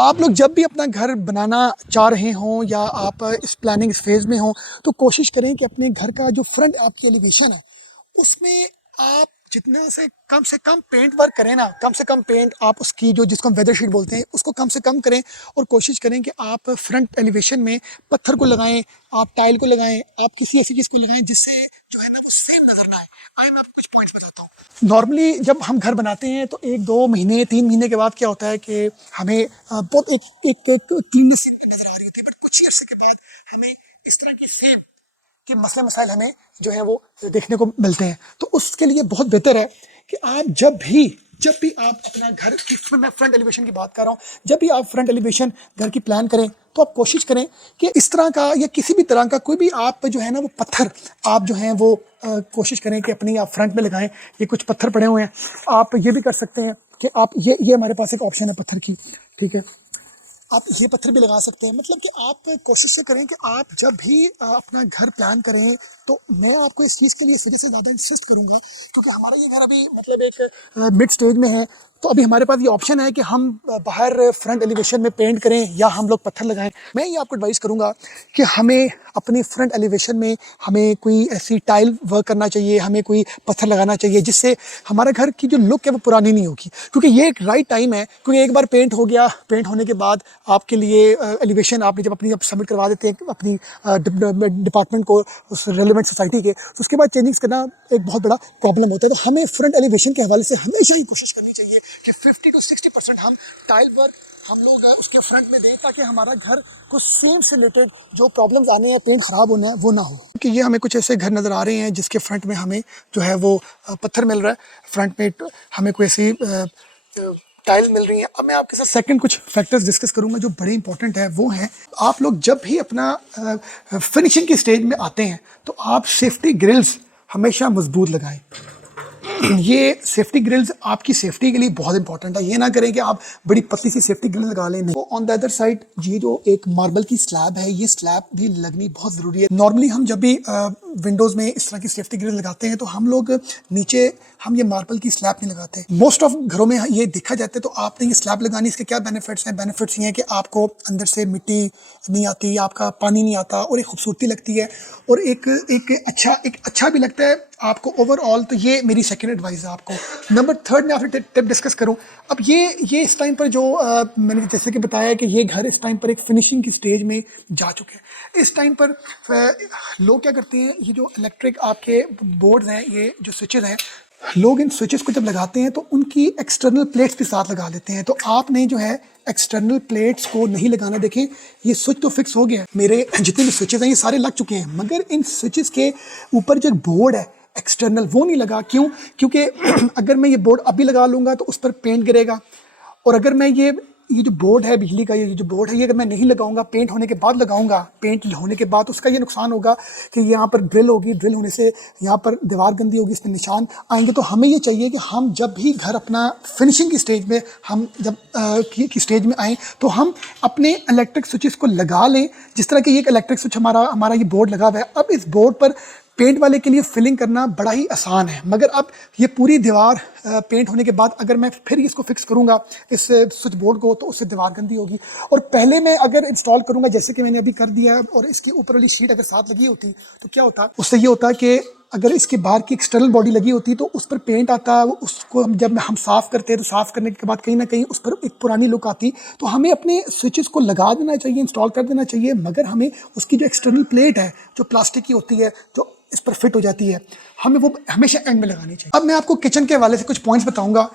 आप लोग जब भी अपना घर बनाना चाह रहे हों या आप इस प्लानिंग फेज़ में हों, तो कोशिश करें कि अपने घर का जो फ्रंट आपकी एलिवेशन है, उसमें आप जितना से कम पेंट वर्क करें ना, कम से कम पेंट आप उसकी जो जिसको हम वेदर शीट बोलते हैं, उसको कम से कम करें और कोशिश करें कि आप फ्रंट एलिवेशन में पत्थर को लगाएं, आप टाइल को लगाएं, आप किसी ऐसी चीज़ को लगाएं जिससे जो है ना वो सेम नज़र ना आए। आइए मैं आपको कुछ पॉइंट्स बताता हूँ। नॉर्मली जब हम घर बनाते हैं तो 1-2 महीने 3 महीने के बाद क्या होता है कि हमें बहुत एक क्लीननेस नज़र आ रही होती है, बट कुछ ही अर्से के बाद हमें इस तरह की सेम कि मसले मसाइल हमें जो है वो देखने को मिलते हैं। तो उसके लिए बहुत बेहतर है कि आप जब भी आप अपना घर की, मैं फ्रंट एलिवेशन की बात कर रहा हूँ, जब भी आप फ्रंट एलिवेशन घर की प्लान करें तो आप कोशिश करें कि इस तरह का या किसी भी तरह का कोई भी आप जो है ना वो पत्थर आप जो हैं वो कोशिश करें कि अपनी आप फ्रंट में लगाएं। ये कुछ पत्थर पड़े हुए हैं, आप ये भी कर सकते हैं कि आप ये हमारे पास एक ऑप्शन है पत्थर की, ठीक है, आप ये पत्थर भी लगा सकते हैं। मतलब कि आप कोशिश से करें कि आप जब भी अपना घर प्लान करें, तो मैं आपको इस चीज़ के लिए सिरे से ज़्यादा इंसिस्ट करूंगा, क्योंकि हमारा ये घर अभी मतलब एक मिड स्टेज में है, तो अभी हमारे पास ये ऑप्शन है कि हम बाहर फ्रंट एलिवेशन में पेंट करें या हम लोग पत्थर लगाएं। मैं ये आपको एडवाइस करूंगा कि हमें अपनी फ्रंट एलिवेशन में हमें कोई ऐसी टाइल वर्क करना चाहिए, हमें कोई पत्थर लगाना चाहिए जिससे हमारा घर की जो लुक है वो पुरानी नहीं होगी, क्योंकि ये एक राइट टाइम है। क्योंकि एक बार पेंट हो गया, पेंट होने के बाद आपके लिए एलिवेशन आपने जब अपनी सबमिट करवा देते हैं अपनी डिपार्टमेंट को, उस रेलिवेंट सोसाइटी के, तो उसके बाद चेंजिंग्स करना एक बहुत बड़ा प्रॉब्लम होता है। तो हमें फ्रंट एलिवेशन के हवाले से हमेशा ही कोशिश करनी चाहिए कि 50 to 60% हम टाइल वर्क हम लोग उसके फ्रंट में दें, ताकि हमारा घर को सेम से रिलेटेड जो प्रॉब्लम्स आने हैं, पेंट खराब होना है, वो ना हो। क्योंकि ये हमें कुछ ऐसे घर नज़र आ रहे हैं जिसके फ्रंट में हमें जो है वो पत्थर मिल रहा है, फ्रंट में हमें कोई ऐसी टाइल मिल रही है। अब मैं आपके साथ सेकंड कुछ फैक्टर्स डिस्कस करूंगा जो बड़े इंपॉर्टेंट है। वो हैं, आप लोग जब भी अपना फिनिशिंग की स्टेज में आते हैं तो आप सेफ्टी ग्रिल्स हमेशा मजबूत लगाएं। ये सेफ्टी ग्रिल्स आपकी सेफ्टी के लिए बहुत इंपॉर्टेंट है। ये ना करें कि आप बड़ी पतली सी सेफ्टी ग्रिल लगा लें। तो ऑन द अदर साइड ये जो एक मार्बल की स्लैब है, ये स्लैब भी लगनी बहुत ज़रूरी है। नॉर्मली हम जब भी विंडोज़ में इस तरह की सेफ्टी ग्रिल लगाते हैं तो हम लोग नीचे हम ये मार्बल की स्लैब नहीं लगाते। मोस्ट ऑफ घरों में ये देखा जाता है। तो आपने ये स्लैब लगानी, इसके क्या बेनिफिट्स हैं? बेनिफिट्स ये हैं कि आपको अंदर से मिट्टी नहीं आती, आपका पानी नहीं आता, और एक खूबसूरती लगती है, और एक अच्छा भी लगता है आपको ओवरऑल। तो ये मेरी सेकंड एडवाइस है आपको। नंबर थर्ड में आपसे टिप डिस्कस करूं। अब ये इस टाइम पर जो मैंने जैसे कि बताया कि ये घर इस टाइम पर एक फिनिशिंग की स्टेज में जा चुके हैं। इस टाइम पर लोग क्या करते हैं, ये जो इलेक्ट्रिक आपके बोर्ड्स हैं, ये जो स्विचेस हैं, लोग इन स्विचेस को जब लगाते हैं तो उनकी एक्सटर्नल प्लेट्स भी साथ लगा देते हैं। तो आपने जो है एक्सटर्नल प्लेट्स को नहीं लगाना। देखें, ये स्विच तो फिक्स हो गया है, मेरे जितने भी स्विचेस हैं ये सारे लग चुके हैं, मगर इन स्विचेस के ऊपर जो बोर्ड है एक्सटर्नल, वो नहीं लगा। क्यों? क्योंकि अगर मैं ये बोर्ड अभी लगा लूँगा तो उस पर पेंट गिरेगा, और अगर मैं ये जो बोर्ड है बिजली का, ये जो बोर्ड है, ये अगर मैं नहीं लगाऊंगा, पेंट होने के बाद लगाऊंगा, पेंट होने के बाद उसका ये नुकसान होगा कि यहाँ पर ड्रिल होगी, ड्रिल होने से यहाँ पर दीवार गंदी होगी, इस पर निशान आएंगे। तो हमें ये चाहिए कि हम जब भी घर अपना फिनिशिंग की स्टेज में हम जब की स्टेज में आएँ तो हम अपने इलेक्ट्रिक स्विचेस को लगा लें। जिस तरह कि ये एक इलेक्ट्रिक स्विच हमारा ये बोर्ड लगा हुआ है। अब इस बोर्ड पर पेंट वाले के लिए फिलिंग करना बड़ा ही आसान है, मगर अब ये पूरी दीवार पेंट होने के बाद अगर मैं फिर इसको फिक्स करूंगा इस स्विच बोर्ड को, तो उससे दीवार गंदी होगी। और पहले मैं अगर इंस्टॉल करूंगा जैसे कि मैंने अभी कर दिया है, और इसकी ऊपर वाली शीट अगर साथ लगी होती तो क्या होता, उससे ये होता कि अगर इसके बाहर की एक्सटर्नल बॉडी लगी होती तो उस पर पेंट आता, उसको जब हम साफ़ करते हैं तो साफ़ करने के बाद कहीं ना कहीं उस पर एक पुरानी लुक आती। तो हमें अपने स्विचेस को लगा देना चाहिए, इंस्टॉल कर देना चाहिए, मगर हमें उसकी जो एक्सटर्नल प्लेट है जो प्लास्टिक की होती है, जो इस पर फिट हो जाती है, हमें वो हमेशा एंड में लगानी चाहिए। अब मैं आपको किचन के हवाले से कुछ पॉइंट्स बताऊंगा।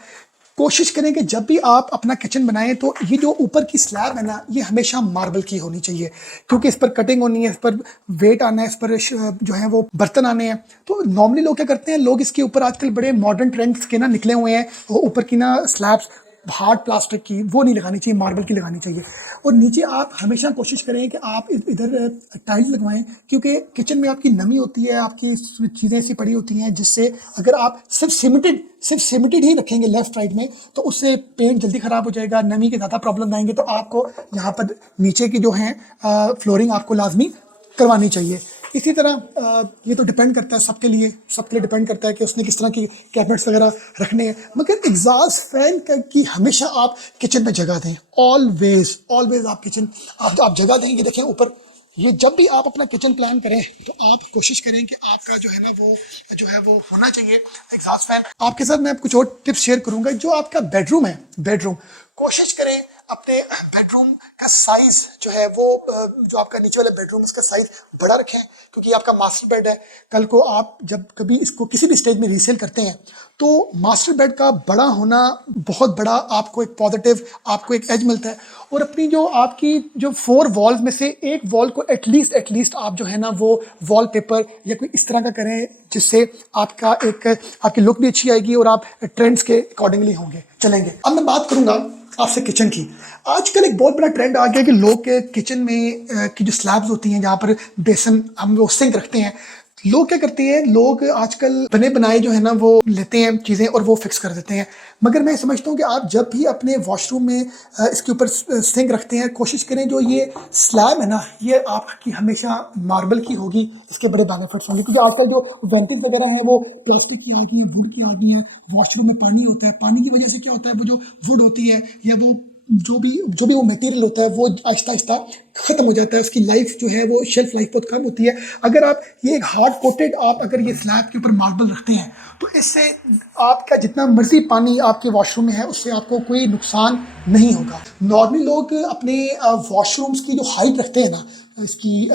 कोशिश करें कि जब भी आप अपना किचन बनाएं तो ये जो ऊपर की स्लैब है ना, ये हमेशा मार्बल की होनी चाहिए, क्योंकि इस पर कटिंग होनी है, इस पर वेट आना है, इस पर जो है वो बर्तन आने हैं। तो नॉर्मली लोग क्या करते हैं, लोग इसके ऊपर आजकल बड़े मॉडर्न ट्रेंड्स के ना निकले हुए हैं, वो ऊपर की ना स्लैब्स हार्ड प्लास्टिक की, वो नहीं लगानी चाहिए, मार्बल की लगानी चाहिए। और नीचे आप हमेशा कोशिश करें कि आप इधर टाइल्स लगवाएं, क्योंकि किचन में आपकी नमी होती है, आपकी चीज़ें ऐसी पड़ी होती हैं जिससे अगर आप सिर्फ सीमेंटेड ही रखेंगे लेफ्ट राइट में, तो उससे पेंट जल्दी ख़राब हो जाएगा, नमी के ज़्यादा प्रॉब्लम आएंगे। तो आपको यहाँ पर नीचे की जो है फ्लोरिंग आपको लाजमी करवानी चाहिए। इसी तरह ये तो डिपेंड करता है सबके लिए डिपेंड करता है कि उसने किस तरह की कैबिनेट्स वगैरह रखने हैं। मगर एग्जॉस्ट फैन की हमेशा आप किचन में जगह दें, ऑलवेज ऑलवेज आप किचन आप जगह दें। ये देखें ऊपर, ये जब भी आप अपना किचन प्लान करें तो आप कोशिश करें कि आपका जो है ना वो जो है वो होना चाहिए एग्जॉस्ट फैन। आपके साथ मैं कुछ और टिप्स शेयर करूंगा। जो आपका बेडरूम है, बेडरूम कोशिश करें अपने बेडरूम का साइज जो है वो जो आपका नीचे वाला बेडरूम उसका साइज बड़ा रखें, क्योंकि आपका मास्टर बेड है। कल को आप जब कभी इसको किसी भी स्टेज में रीसेल करते हैं तो मास्टर बेड का बड़ा होना बहुत बड़ा आपको एक पॉजिटिव, आपको एक एज मिलता है। और अपनी जो आपकी जो 4 वॉल्स में से एक वॉल को एटलीस्ट आप जो है ना वो वॉलपेपर या कोई इस तरह का करें जिससे आपका एक आपकी लुक भी अच्छी आएगी और आप ट्रेंड्स के अकॉर्डिंगली होंगे चलेंगे। अब मैं बात करूंगा आपसे किचन की। आजकल एक बहुत बड़ा ट्रेंड आ गया कि लोग के किचन में की जो स्लैब्स होती हैं जहाँ पर बेसन हम वो सिंक रखते हैं, लोग क्या करते हैं, लोग आजकल बने बनाए जो है ना वो लेते हैं चीज़ें और वो फिक्स कर देते हैं। मगर मैं समझता हूँ कि आप जब भी अपने वॉशरूम में इसके ऊपर सिंक रखते हैं, कोशिश करें जो ये स्लैब है ना ये आपकी हमेशा मार्बल की होगी। इसके बड़े बेनिफिट्स होंगे, क्योंकि आजकल जो वेंटिंग वगैरह हैं वो प्लास्टिक की आ गई हैं, वुड की आ गई हैं। वॉशरूम में पानी होता है, पानी की वजह से क्या होता है, वो जो वुड होती है या वो जो भी वो मटेरियल होता है वो आहिस्ता आहिस्ता ख़त्म हो जाता है, उसकी लाइफ जो है वो शेल्फ लाइफ बहुत कम होती है। अगर आप ये एक हार्ड कोटेड आप अगर ये स्लैब के ऊपर मार्बल रखते हैं तो इससे आपका जितना मर्जी पानी आपके वॉशरूम में है उससे आपको कोई नुकसान नहीं होगा। नॉर्मली लोग अपने वॉशरूम्स की जो हाइट रखते हैं ना इसकी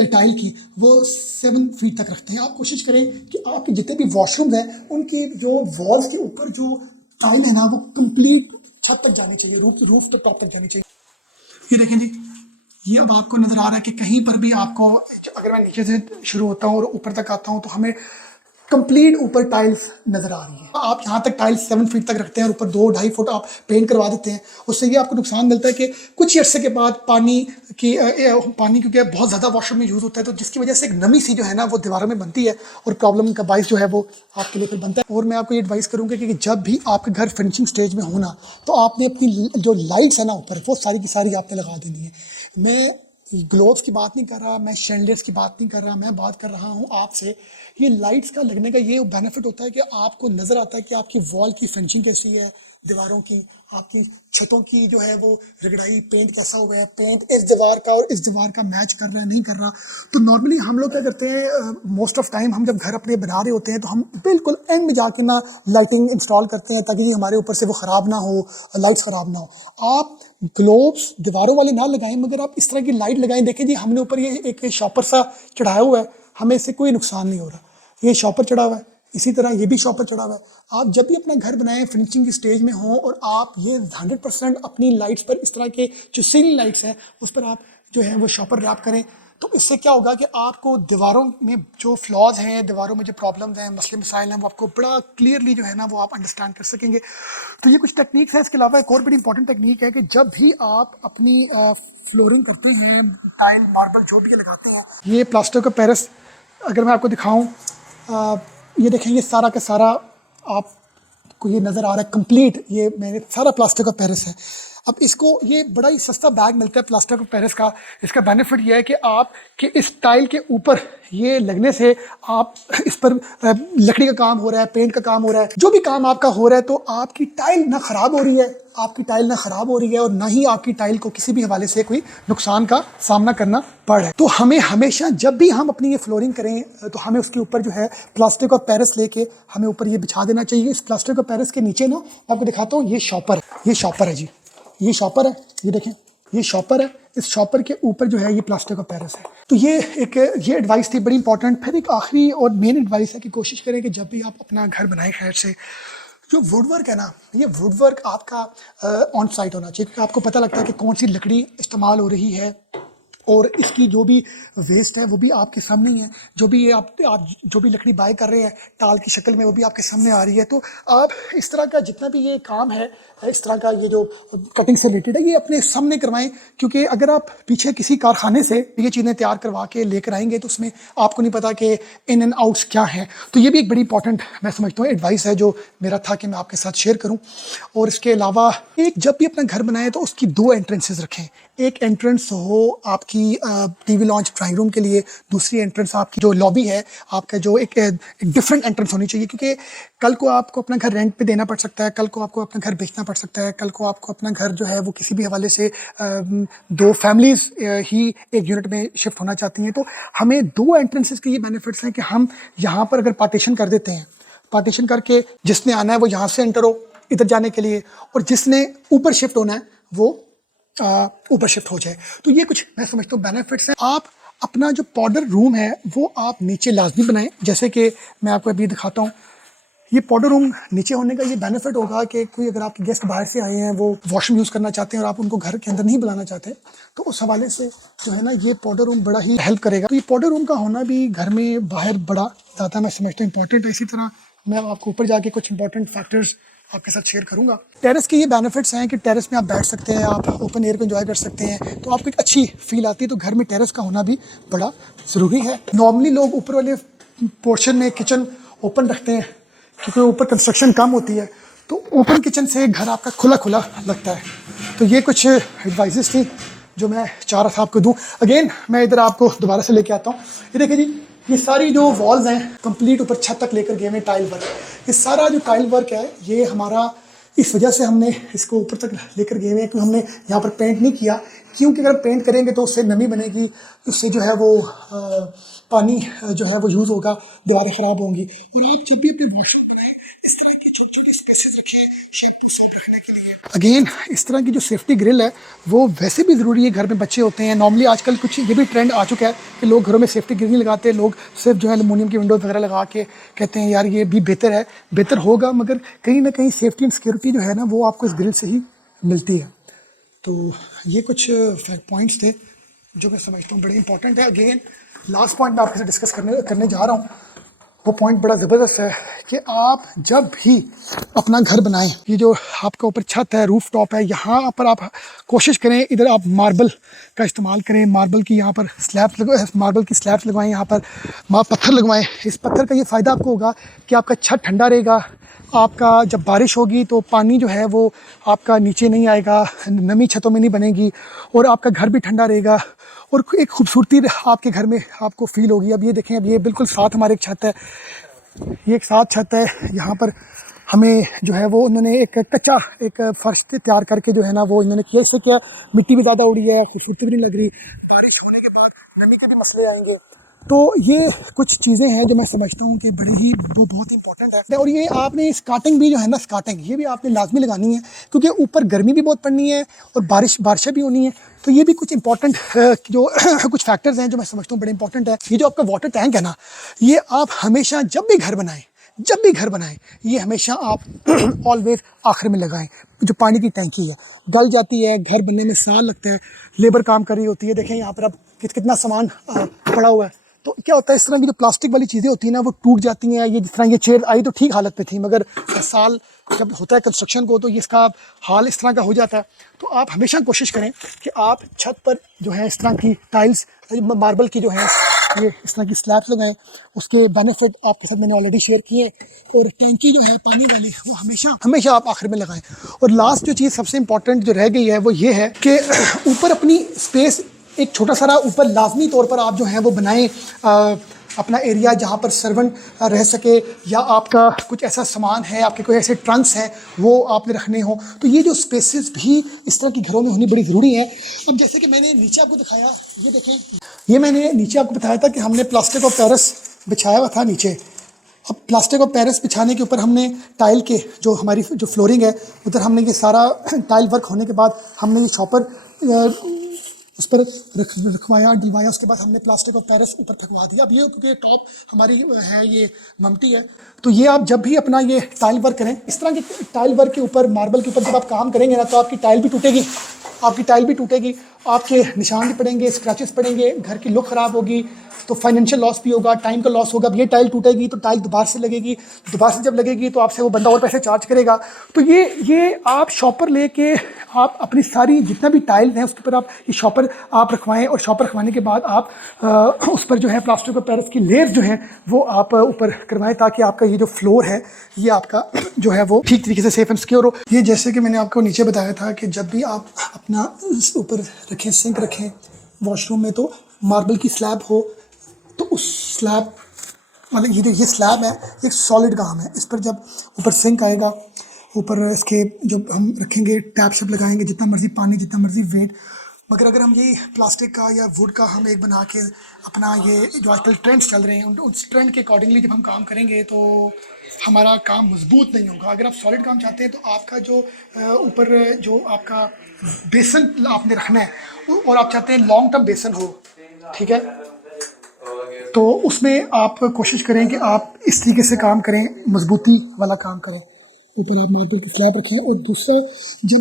टाइल की, वो 7 फीट तक रखते हैं। आप कोशिश करें कि आपके जितने भी वॉशरूम्स हैं उनकी जो वॉल्स के ऊपर जो टाइल है ना वो कंप्लीट छत तक जानी चाहिए, रूफ तक टॉप तक जानी चाहिए। ये देखें जी, ये अब आपको नजर आ रहा है कि कहीं पर भी आपको, अगर मैं नीचे से शुरू होता हूँ और ऊपर तक आता हूँ तो हमें कंप्लीट ऊपर टाइल्स नजर आ रही है। आप यहाँ तक टाइल्स 7 फीट तक रखते हैं और ऊपर 2-2.5 फुट आप पेंट करवा देते हैं। उससे ये आपको नुकसान मिलता है कि कुछ अरसे के बाद पानी क्योंकि बहुत ज़्यादा वॉशरूम में यूज़ होता है तो जिसकी वजह से एक नमी सी जो है ना वो दीवारों में बनती है और प्रॉब्लम का बाइस जो है वो आपके लिए फिर बनता है। और मैं आपको ये एडवाइस करूँगा कि जब भी आपका घर फिनिशिंग स्टेज में होना तो आपने अपनी जो लाइट्स है ना ऊपर वो सारी की सारी आपने लगा देनी है। मैं ग्लोव्स की बात नहीं कर रहा, मैं शैंडलियर्स की बात नहीं कर रहा, मैं बात कर रहा हूँ आपसे। ये लाइट्स का लगने का ये बेनिफिट होता है कि आपको नज़र आता है कि आपकी वॉल की फिनिशिंग कैसी है, दीवारों की, आपकी छतों की जो है वो रगड़ाई, पेंट कैसा हुआ है, पेंट इस दीवार का और इस दीवार का मैच कर रहा है नहीं कर रहा। तो नॉर्मली हम लोग क्या करते हैं, मोस्ट ऑफ टाइम हम जब घर अपने बना रहे होते हैं तो हम बिल्कुल एंड में जाके ना लाइटिंग इंस्टॉल करते हैं ताकि हमारे ऊपर से वो ख़राब ना हो, लाइट्स ख़राब ना हो। आप ग्लोब्स दीवारों वाले ना लगाएं, मगर आप इस तरह की लाइट लगाएं। देखें जी, हमने ऊपर ये एक शॉपर सा चढ़ाया हुआ है, हमें इससे कोई नुकसान नहीं हो रहा। ये शॉपर चढ़ा हुआ है, इसी तरह ये भी शॉपर चढ़ा हुआ है। आप जब भी अपना घर बनाएं फिनिशिंग की स्टेज में हो और आप ये 100% अपनी लाइट्स पर इस तरह के जो सीलिंग लाइट्स हैं उस पर आप जो है वो शॉपर रैप करें, तो इससे क्या होगा कि आपको दीवारों में जो फ्लॉज हैं, दीवारों में जो प्रॉब्लम्स हैं, मसले मसाइल हैं, वो आपको बड़ा क्लियरली जो है ना वो आप अंडरस्टैंड कर सकेंगे। तो ये कुछ टेक्निक्स हैं। इसके अलावा एक और बड़ी इंपॉर्टेंट टेक्निक है कि जब भी आप अपनी फ्लोरिंग करते हैं, टाइल मार्बल जो भी लगाते हैं, ये प्लास्टर का पेरिस अगर मैं आपको दिखाऊं, ये देखें, ये सारा का सारा आपको ये नज़र आ रहा है कंप्लीट, ये मेरे सारा प्लास्टर का पेरिस है। अब इसको ये बड़ा ही सस्ता बैग मिलता है प्लास्टर ऑफ पेरिस का। इसका बेनिफिट ये है कि आप कि इस टाइल के ऊपर ये लगने से आप इस पर लकड़ी का काम हो रहा है, पेंट का काम हो रहा है, जो भी काम आपका हो रहा है, तो आपकी टाइल ना ख़राब हो रही है, और ना ही आपकी टाइल को किसी भी हवाले से कोई नुकसान का सामना करना पड़ रहा है। तो हमें हमेशा जब भी हम अपनी ये फ्लोरिंग करें तो हमें उसके ऊपर जो है प्लास्टिक ऑफ पेरिस लेके हमें ऊपर ये बिछा देना चाहिए। इस प्लास्टिक ऑफ पेरिस के नीचे ना मैं आपको दिखाता हूँ, ये शॉपर है जी, ये शॉपर है, ये देखें, ये शॉपर है। इस शॉपर के ऊपर जो है ये प्लास्टिक ऑफ पेरिस है। तो ये एडवाइस थी बड़ी इंपॉर्टेंट। फिर एक आखिरी और मेन एडवाइस है कि कोशिश करें कि जब भी आप अपना घर बनाएं खैर से, जो वुडवर्क है ना, ये वुडवर्क आपका ऑन साइट होना चाहिए, क्योंकि आपको पता लगता है कि कौन सी लकड़ी इस्तेमाल हो रही है और इसकी जो भी वेस्ट है वो भी आपके सामने ही है। जो भी आप जो भी लकड़ी बाय कर रहे हैं टाल की शक्ल में, वो भी आपके सामने आ रही है। तो आप इस तरह का जितना भी ये काम है इस तरह का ये जो कटिंग से रिलेटेड है, ये अपने सामने करवाएं, क्योंकि अगर आप पीछे किसी कारखाने से ये चीज़ें तैयार करवा के लेकर आएंगे तो उसमें आपको नहीं पता कि इन एंड आउट्स क्या हैं। तो ये भी एक बड़ी इंपॉर्टेंट मैं समझता हूँ एडवाइस है जो मेरा था कि मैं आपके साथ शेयर करूँ। और इसके अलावा एक जब भी अपना घर बनाए तो उसकी 2 एंट्रेंसेस रखें। एक एंट्रेंस हो आपकी टीवी लॉन्च ड्राइंग रूम के लिए, दूसरी एंट्रेंस आपकी जो लॉबी है आपका जो एक डिफरेंट एंट्रेंस होनी चाहिए, क्योंकि कल को आपको अपना घर रेंट पे देना पड़ सकता है, कल को आपको अपना घर बेचना पड़ सकता है, कल को आपको अपना घर जो है वो किसी भी हवाले से 2 फैमिलीज ही एक यूनिट में शिफ्ट होना चाहती हैं। तो हमें 2 एंट्रेंसेस के ये बेनिफिट्स हैं कि हम यहाँ पर अगर पार्टीशन कर देते हैं, पार्टीशन करके जिसने आना है वो यहाँ से एंटर हो इधर जाने के लिए, और जिसने ऊपर शिफ्ट होना है वो ऊपर शिफ्ट हो जाए। तो ये कुछ मैं समझता हूँ बेनिफिट्स हैं। आप अपना जो पाउडर रूम है वो आप नीचे लाजमी बनाएं, जैसे कि मैं आपको अभी दिखाता हूँ। ये पाउडर रूम नीचे होने का ये बेनिफिट होगा कि कोई अगर आपके गेस्ट बाहर से आए हैं, वो वॉशरूम यूज़ करना चाहते हैं और आप उनको घर के अंदर नहीं बुलाना चाहते, तो उस हवाले से जो है ना ये पाउडर रूम बड़ा ही हेल्प करेगा। तो ये पाउडर रूम का होना भी घर में बाहर बड़ा ज़्यादा मैं समझता हूँ इंपॉर्टेंट है। इसी तरह मैं आपको ऊपर जाके कुछ इंपॉर्टेंट फैक्टर्स आपके साथ शेयर करूंगा। टेरेस के ये बेनिफिट्स हैं कि टेरेस में आप बैठ सकते हैं, आप ओपन एयर को एंजॉय कर सकते हैं, तो आपको एक अच्छी फील आती है। तो घर में टेरेस का होना भी बड़ा ज़रूरी है। नॉर्मली लोग ऊपर वाले पोर्शन में किचन ओपन रखते हैं क्योंकि ऊपर कंस्ट्रक्शन कम होती है, तो ओपन किचन से घर आपका खुला खुला लगता है। तो ये कुछ एडवाइजेस थी जो मैं चाह रहा था आपको दूँ। अगेन मैं इधर आपको दोबारा से लेके आता हूँ। ये देखिए जी, ये सारी जो वॉल्स हैं कंप्लीट ऊपर छत तक लेकर गए हैं टाइल वर्क। ये सारा जो टाइल वर्क है ये हमारा इस वजह से हमने इसको ऊपर तक लेकर गए हैं कि हमने यहाँ पर पेंट नहीं किया, क्योंकि अगर पेंट करेंगे तो उससे नमी बनेगी, उससे जो है वो पानी जो है वो यूज़ होगा, दीवारें ख़राब होंगी। और आप जब भी अपने वॉशरूम बनाएं इस तरह की छोटी छोटी स्पेसेस रखिए शेप टू शेप रखने के लिए। अगेन इस तरह की जो सेफ्टी ग्रिल है वो वैसे भी ज़रूरी है। घर में बच्चे होते हैं, नॉर्मली आजकल कुछ ये भी ट्रेंड आ चुका है कि लोग घरों में सेफ्टी ग्रिल नहीं लगाते, लोग सिर्फ जो है एलुमिनियम की विंडोज़ वगैरह लगा के कहते हैं यार ये भी बेहतर है। बेहतर होगा, मगर कहीं ना कहीं सेफ्टी एंड सिक्योरिटी जो है ना वो आपको इस ग्रिल से ही मिलती है। तो ये कुछ पॉइंट्स थे जो मैं समझता हूँ बड़े इंपॉर्टेंट है। अगेन लास्ट पॉइंट मैं आपके साथ डिस्कस करने जा रहा हूँ। वो पॉइंट बड़ा ज़बरदस्त है कि आप जब भी अपना घर बनाएं, ये जो आपका ऊपर छत है, रूफ टॉप है, यहाँ पर आप कोशिश करें इधर आप मार्बल का इस्तेमाल करें। मार्बल की यहाँ पर मार्बल की स्लैब्स लगवाएं, यहाँ पर पत्थर लगवाएं। इस पत्थर का ये फ़ायदा आपको होगा कि आपका छत ठंडा रहेगा, आपका जब बारिश होगी तो पानी जो है वो आपका नीचे नहीं आएगा, नमी छतों में नहीं बनेगी, और आपका घर भी ठंडा रहेगा और एक खूबसूरती आपके घर में आपको फील होगी। अब ये देखें, अब ये बिल्कुल साथ हमारे एक छत है, ये एक साथ छत है। यहाँ पर हमें जो है वो उन्होंने एक कच्चा एक फर्श तैयार करके जो है ना वो इन्होंने किया। इससे क्या मिट्टी भी ज़्यादा उड़ी है, खूबसूरती भी नहीं लग रही। बारिश होने के बाद नमी के भी मसले आएंगे। तो ये कुछ चीज़ें हैं जो मैं समझता हूँ कि बड़े ही वो बहुत इंपॉर्टेंट है। और ये आपने स्कार्टिंग भी जो है ना, स्कार्टिंग ये भी आपने लाजमी लगानी है, क्योंकि ऊपर गर्मी भी बहुत पड़नी है और बारिशें भी होनी है। तो ये भी कुछ इंपॉर्टेंट जो कुछ फैक्टर्स हैं जो मैं समझता हूँ बड़े इंपॉर्टेंट है। ये जो आपका वाटर टैंक है ना, ये आप हमेशा जब भी घर बनाएं ये हमेशा आप ऑलवेज आखिर में लगाएं। जो पानी की टैंकी है गल जाती है, घर बनने में साल लगता है, लेबर काम कर रही होती है। देखें यहाँ पर अब कितना सामान पड़ा हुआ है। तो क्या होता है, इस तरह की जो प्लास्टिक वाली चीज़ें होती हैं ना वो टूट जाती हैं। ये जिस तरह ये चेयर आई तो ठीक हालत पे थी, मगर साल जब होता है कंस्ट्रक्शन को तो इसका हाल इस तरह का हो जाता है। तो आप हमेशा कोशिश करें कि आप छत पर जो है इस तरह की टाइल्स मार्बल की जो है ये इस तरह की स्लैब्स लगाएं। उसके बेनिफिट आपके साथ मैंने ऑलरेडी शेयर किए। और टैंकी जो है पानी वाली वो हमेशा आप आखिर में लगाएं। और लास्ट जो चीज़ सबसे इंपॉर्टेंट जो रह गई है वो ये है कि ऊपर अपनी स्पेस एक छोटा सा ऊपर लाजमी तौर पर आप जो है वो बनाएं अपना एरिया जहाँ पर सर्वेंट रह सके, या आपका कुछ ऐसा सामान है, आपके कोई ऐसे ट्रंक्स हैं वो आपने रखने हो। तो ये जो स्पेसेस भी इस तरह की घरों में होनी बड़ी ज़रूरी है। अब जैसे कि मैंने नीचे आपको दिखाया, ये देखें, ये मैंने नीचे आपको बताया था कि हमने प्लास्टिक ऑफ पेरिस बिछाया हुआ था नीचे। अब प्लास्टिक ऑफ पेरिस बिछाने के ऊपर हमने टाइल के जो हमारी जो फ्लोरिंग है उधर हमने ये सारा टाइल वर्क होने के बाद हमने ये शॉपर उस पर रखवाया, डलवाया। उसके बाद हमने प्लास्टिक ऑफ पेरिस ऊपर थकवा दिया। अब ये क्योंकि टॉप हमारी है ये ममटी है, तो ये आप जब भी अपना ये टाइल वर्क करें, इस तरह के टाइल वर्क के ऊपर, मार्बल के ऊपर जब आप काम करेंगे ना, तो आपकी टाइल भी टूटेगी आपके निशान भी पड़ेंगे, स्क्रैचेस पड़ेंगे, घर की लुक ख़राब होगी, तो फाइनेंशियल लॉस भी होगा, टाइम का लॉस होगा। अब ये टाइल टूटेगी तो टाइल दोबारा से लगेगी, दोबारा से जब लगेगी तो आपसे वो बंदा और पैसे चार्ज करेगा। तो ये आप शॉपर लेके आप अपनी सारी जितना भी टाइल्स हैं उसके ऊपर आप ये शॉपर आप रखवाएं, और शॉपर रखवाने के बाद आप उस पर जो है प्लास्टर ऑफ पेरिस की लेयर्स जो हैं वो आप ऊपर करवाएं, ताकि आपका ये जो फ्लोर है ये आपका जो है वो ठीक तरीके से सेफ एंड सिक्योर हो। ये जैसे कि मैंने आपको नीचे बताया था कि जब भी आप अपना ऊपर रखें, सिंक रखें वॉशरूम में, तो मार्बल की स्लैब हो, तो उस स्लैब मतलब ये जो ये स्लैब है एक सॉलिड काम है। इस पर जब ऊपर सिंक आएगा, ऊपर इसके जो हम रखेंगे टैप शैप लगाएंगे, जितना मर्जी पानी, जितना मर्जी वेट। मगर अगर हम ये प्लास्टिक का या वुड का हम एक बना के अपना ये जो आजकल ट्रेंड्स चल रहे हैं उस ट्रेंड के अकॉर्डिंगली जब हम काम करेंगे तो हमारा काम मजबूत नहीं होगा। अगर आप सॉलिड काम चाहते हैं तो आपका जो ऊपर जो आपका बेसन आपने रखना है और आप चाहते हैं लॉन्ग टर्म बेसन हो, ठीक है, तो उसमें आप कोशिश करें कि आप इस तरीके से काम करें, मजबूती वाला काम करें। ऊपर आप मार्बल की स्लैब रखें। और दूसरा, जब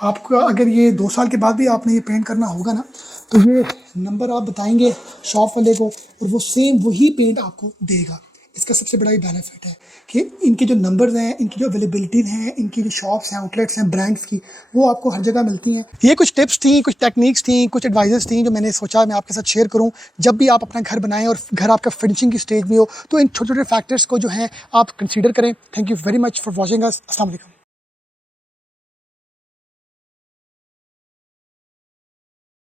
आपका अगर ये 2 साल के बाद भी आपने ये पेंट करना होगा ना, तो ये नंबर आप बताएंगे शॉप वाले को और वो सेम वही पेंट आपको देगा। इसका सबसे बड़ा ही बेनिफिट है कि इनके जो नंबर्स हैं, इनकी जो अवेलेबिलिटी हैं, इनकी जो शॉप्स हैं, आउटलेट्स हैं ब्रांड्स की, वो आपको हर जगह मिलती हैं। ये कुछ टिप्स थी, कुछ टेक्निक्स थी, कुछ एडवाइजेस थी जो मैंने सोचा मैं आपके साथ शेयर करूं। जब भी आप अपना घर बनाएं और घर आपका फिनिशिंग की स्टेज में हो, तो इन छोटे छोटे फैक्टर्स को जो है आप कंसीडर करें। Thank you very much for watching us. अस्सलाम वालेकुम।